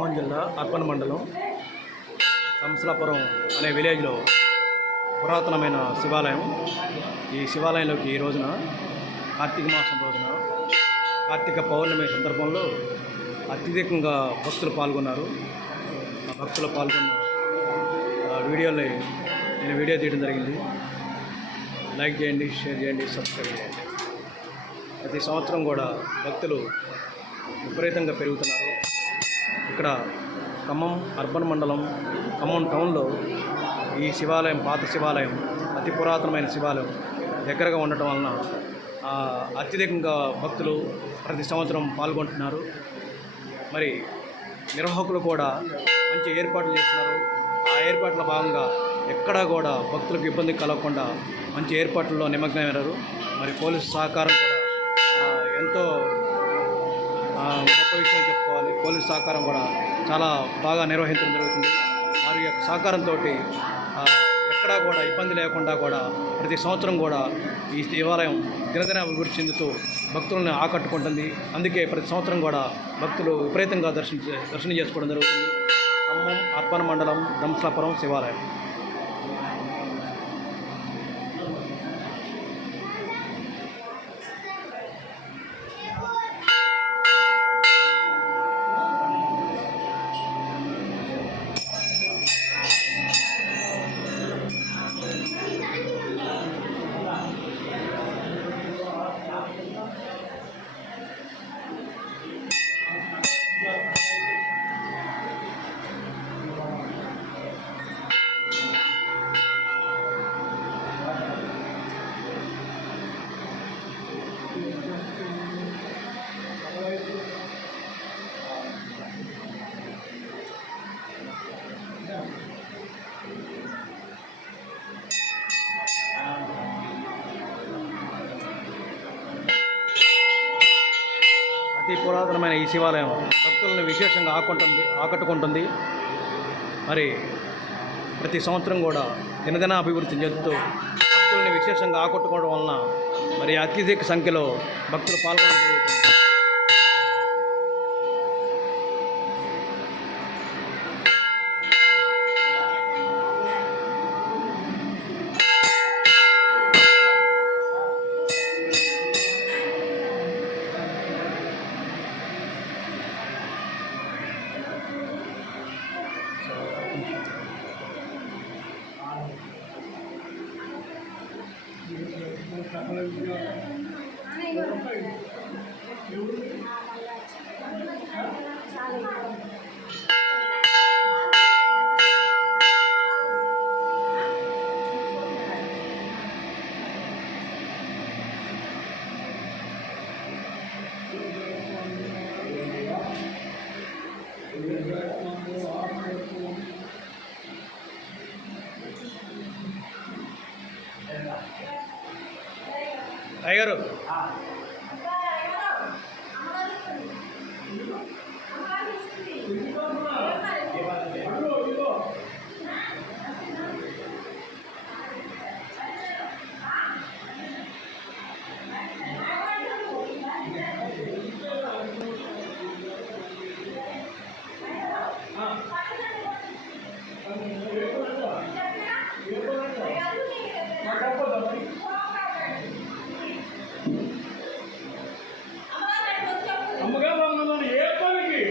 ఖమ్మం జిల్లా అర్పణ మండలం కంసలాపురం అనే విలేజ్లో పురాతనమైన శివాలయం. ఈ శివాలయంలోకి ఈ రోజున కార్తీక మాసం రోజున కార్తీక పౌర్ణమి సందర్భంలో అత్యధికంగా భక్తులు పాల్గొన్నారు. ఆ భక్తులు పాల్గొన్న ఆ వీడియోలో నేను వీడియో తీయడం జరిగింది. లైక్ చేయండి షేర్ చేయండి సబ్స్క్రైబ్ చేయండి. ప్రతి సంవత్సరం కూడా భక్తులు విపరీతంగా పెరుగుతున్నారు. ఇక్కడ ఖమ్మం అర్బన్ మండలం ఖమ్మం టౌన్లో ఈ శివాలయం పాత శివాలయం అతి పురాతనమైన శివాలయం దగ్గరగా ఉండటం వలన అత్యధికంగా భక్తులు ప్రతి సంవత్సరం పాల్గొంటున్నారు. మరి నిర్వాహకులు కూడా మంచి ఏర్పాట్లు చేస్తున్నారు. ఆ ఏర్పాట్ల భాగంగా ఎక్కడా కూడా భక్తులకు ఇబ్బంది కలగకుండా మంచి ఏర్పాట్లలో నిమగ్నమయ్యారు. మరి పోలీసు సహకారం గొప్ప విషయం చెప్పుకోవాలి. పోలీసు సహకారం కూడా చాలా బాగా నిర్వహించడం జరుగుతుంది. వారి యొక్క సహకారంతో ఎక్కడా కూడా ఇబ్బంది లేకుండా కూడా ప్రతి సంవత్సరం కూడా ఈ దేవాలయం దినదిన అభివృద్ధి చెందుతూ భక్తులను ఆకట్టుకుంటుంది. అందుకే ప్రతి సంవత్సరం కూడా భక్తులు విపరీతంగా దర్శించ దర్శనం చేసుకోవడం జరుగుతుంది. ఖమ్మం అర్పణ మండలం దంసాపురం శివాలయం. పురాతనమైన ఈ శివాలయం భక్తులను విశేషంగా ఆకుంటుంది ఆకట్టుకుంటుంది. మరి ప్రతి సంవత్సరం కూడా దినదిన అభివృద్ధి చెందుతూ భక్తుల్ని విశేషంగా ఆకట్టుకోవడం వలన మరి అత్యధిక సంఖ్యలో భక్తులు పాల్గొనడం జరుగుతుంది. టైగరు అయ్యారు ఏ పనికి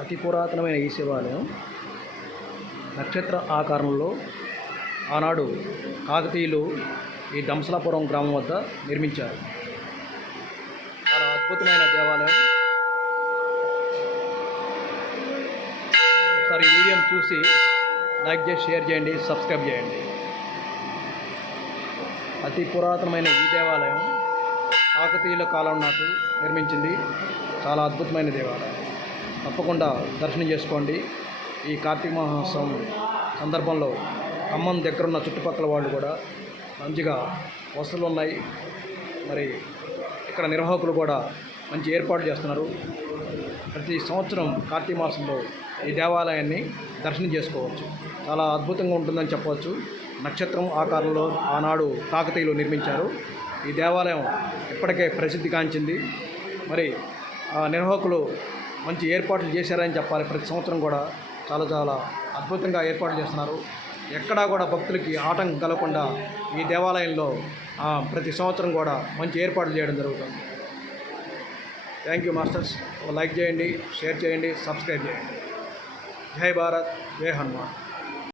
అతి పురాతనమైన ఈ శివాలయం నక్షత్ర ఆకారంలో ఆనాడు కాకతీయులు ఈ దంసలాపురం గ్రామం వద్ద నిర్మించారు. చాలా అద్భుతమైన దేవాలయం. ఒకసారి ఈ వీడియోని చూసి లైక్ చేసి షేర్ చేయండి సబ్స్క్రైబ్ చేయండి. అతి పురాతనమైన ఈ దేవాలయం కాకతీయుల కాలం నాటి నిర్మించింది. చాలా అద్భుతమైన దేవాలయం. తప్పకుండా దర్శనం చేసుకోండి. ఈ కార్తీక మహోత్సవం సందర్భంలో ఖమ్మం దగ్గరున్న చుట్టుపక్కల వాళ్ళు కూడా మంచిగా వసతులు ఉన్నాయి. మరి ఇక్కడ నిర్వాహకులు కూడా మంచి ఏర్పాటు చేస్తున్నారు. ప్రతి సంవత్సరం కార్తీక మాసంలో ఈ దేవాలయాన్ని దర్శనం చేసుకోవచ్చు. చాలా అద్భుతంగా ఉంటుందని చెప్పవచ్చు. నక్షత్రం ఆకారంలో ఆనాడు కాకతీయులు నిర్మించారు. ఈ దేవాలయం ఇప్పటికే ప్రసిద్ధి కాంచింది మరి ఆ నిర్వాహకులు మంచి ఏర్పాట్లు చేశారని చెప్పాలి. ప్రతి సంవత్సరం కూడా చాలా చాలా అద్భుతంగా ఏర్పాట్లు చేస్తున్నారు. ఎక్కడా కూడా భక్తులకి ఆటంకం కలగకుండా ఈ దేవాలయంలో ప్రతి సంవత్సరం కూడా మంచి ఏర్పాట్లు చేయడం జరుగుతుంది. థ్యాంక్ యూ మాస్టర్స్ లైక్ చేయండి షేర్ చేయండి సబ్స్క్రైబ్ చేయండి. జై భారత్ జై హనుమాన్.